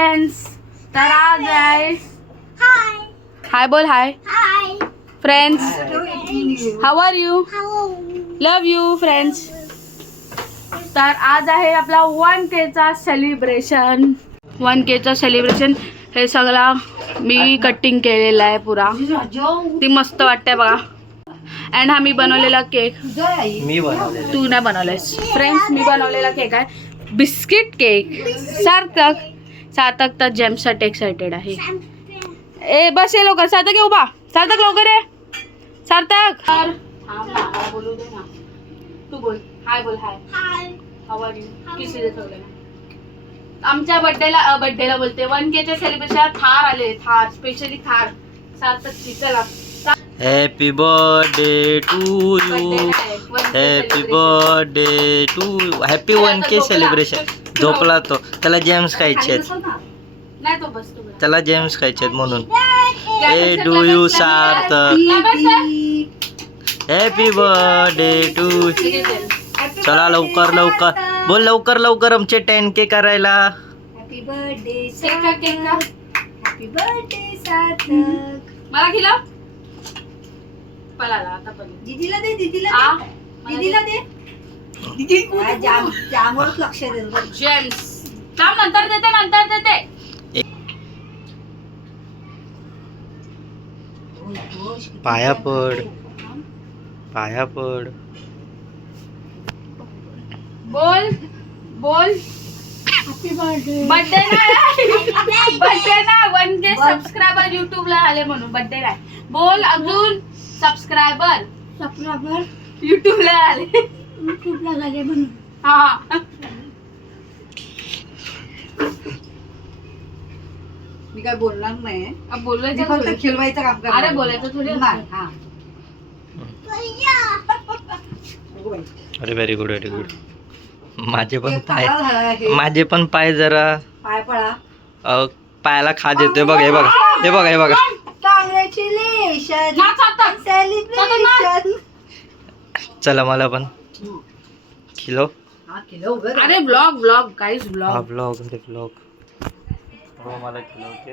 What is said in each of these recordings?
Friends, तर आज आहे हाय बोल hi friends, how are you, love you friends. तर आज आहे आपला 1K चा सेलिब्रेशन. 1K चा सेलिब्रेशन. हे सगळा मी कटिंग केलेला आहे पुरा. ती मस्त वाटते बघा. अँड हा मी बनवलेला केक. मी बनवलेला. तू नाही बनवलेस. फ्रेंड्स, मी बनवलेला केक आहे बिस्किट केक. सार्थक तर जेम्ससाठी एक्साइटेड आहे. ए बस ये लवकर. सार्थक ये उभा. सार्थक लवकर ये. सार्थक बोलू दे ना. तू बोल हाय बोल हाय. How are you. किसी दे ठेवलं ना. आमच्या बर्थडेला बोलते 1K च्या सेलिब्रेशन थार आले. थार स्पेशली थार. सार्थकची चला. Happy birthday to you. Happy birthday to you. Happy 1K celebration. झोपला तो. त्याला जेम्स खायचे आहेत. नाही तो बसतो. त्याला जेम्स खायचे आहेत म्हणून. ए do you Sarthak. Happy birthday to. चला लवकर लवकर बोल. लवकर लवकर आमचे 10K करायला. Happy birthday cake. Happy birthday Sarthak. मला खिला पलाला आता पण दीदीला दे. दीदीला आ दे. दीदीला दे. दीदी जामवरच लक्ष दे. जेम्स काम नंतर देते. पाया पड. पाया पड. बोल हॅपी बर्थडे. बर्थडे ना 1K सबस्क्रायबर YouTube ला आले म्हणून बर्थडे नाही. बोल अजून सबस्क्रायबर YouTube ला आले. खूपला झाले म्हणून. हा मी काय बोलणार नाही. अब बोलायचं फक्त थोडी. खिलवायचं काम करणार. अरे बोलायचं थोडी नाही. हा. अरे व्हेरी गुड व्हेरी गुड. माझे पण हे पाय पाया झाला हे. माझे पण पाय जरा पाय पडा. पायाला खाज येतोय बघ. हे बघा हे बघा हे बघा. कॉंग्रॅच्युलेशन. ना चालतं. सेलिब्रेशन. चला मला पण खिलो. हा किलो उभं अरे ब्लॉग काहीच हा ब्लॉग. ब्लॉग अरे ब्लॉग. हो मला खिलवते.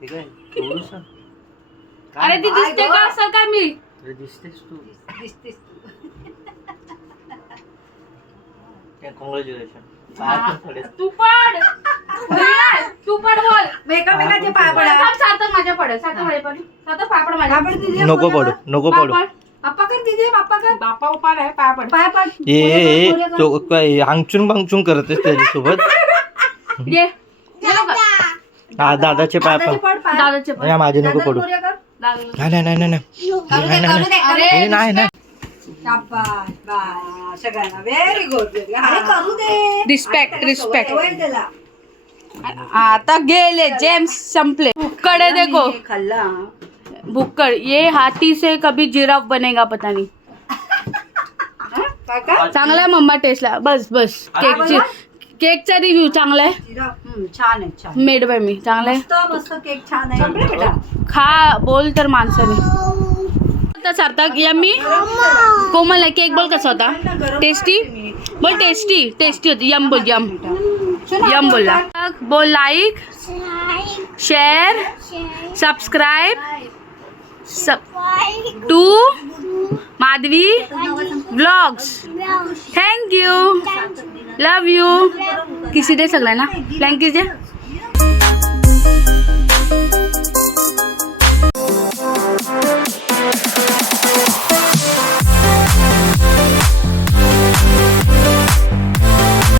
ठीक आहे थोडंसं. अरे ती दिसते का असं काय मी अरे दिसतेस तू. दिसतेस तू. कॉंग्रॅच्युलेशन. तू पण बोल. मेकामेकाचे पाय पडा. सार्थक माझ्या पडेल. सार्थक माझ्या पडेल. सार्थक पाय पड माझ्या. आपण दीदीला नको बोलू पडू का? नको पडू. पप्पा कर दीदी. पप्पा कर. बापा उपाड आहे पाय पड. पाय पड. ए तो काय हांगचून बांगचून करतेस त्याच्यासोबत. ये लवकर. हा दादाचे पाय दादाचे पण. पड पाय. दादाचे पण. माझे नको पडू. मोरया कर. नाही नाही नाही नाही करू दे, नाही करू दे, करू दे. नाही नाही. शाबास, बास. सगळ्यांना व्हेरी गुड. अरे करू दे. Respect respect. सवय त्याला. आता गेले जेम्स संपले. भुक्कड़ देखो मी खाल्ला. भुक्कड़. ये हाथी से कभी जिराफ बनेगा पता नहीं. काय काय? चांगला आहे मम्मा टेस्टला. बस केकचा रिव्ह्यू चांगला आहे. छान आहे छान. मेड बाय मी. चांगला आहे. मस्त मस्त केक छान आहे बेटा. खा बोल तर माणसाने. आता सार्थक यम्मी. कोमल आहे केक बोल कसा होता. टेस्टी बोल. टेस्टी होती. यम बोल यम. यम बोलला. बोल like share subscribe to Madhavi vlogs. Thank you. Love you. किसी दे सगळ्यांना फ्लँकीज दे.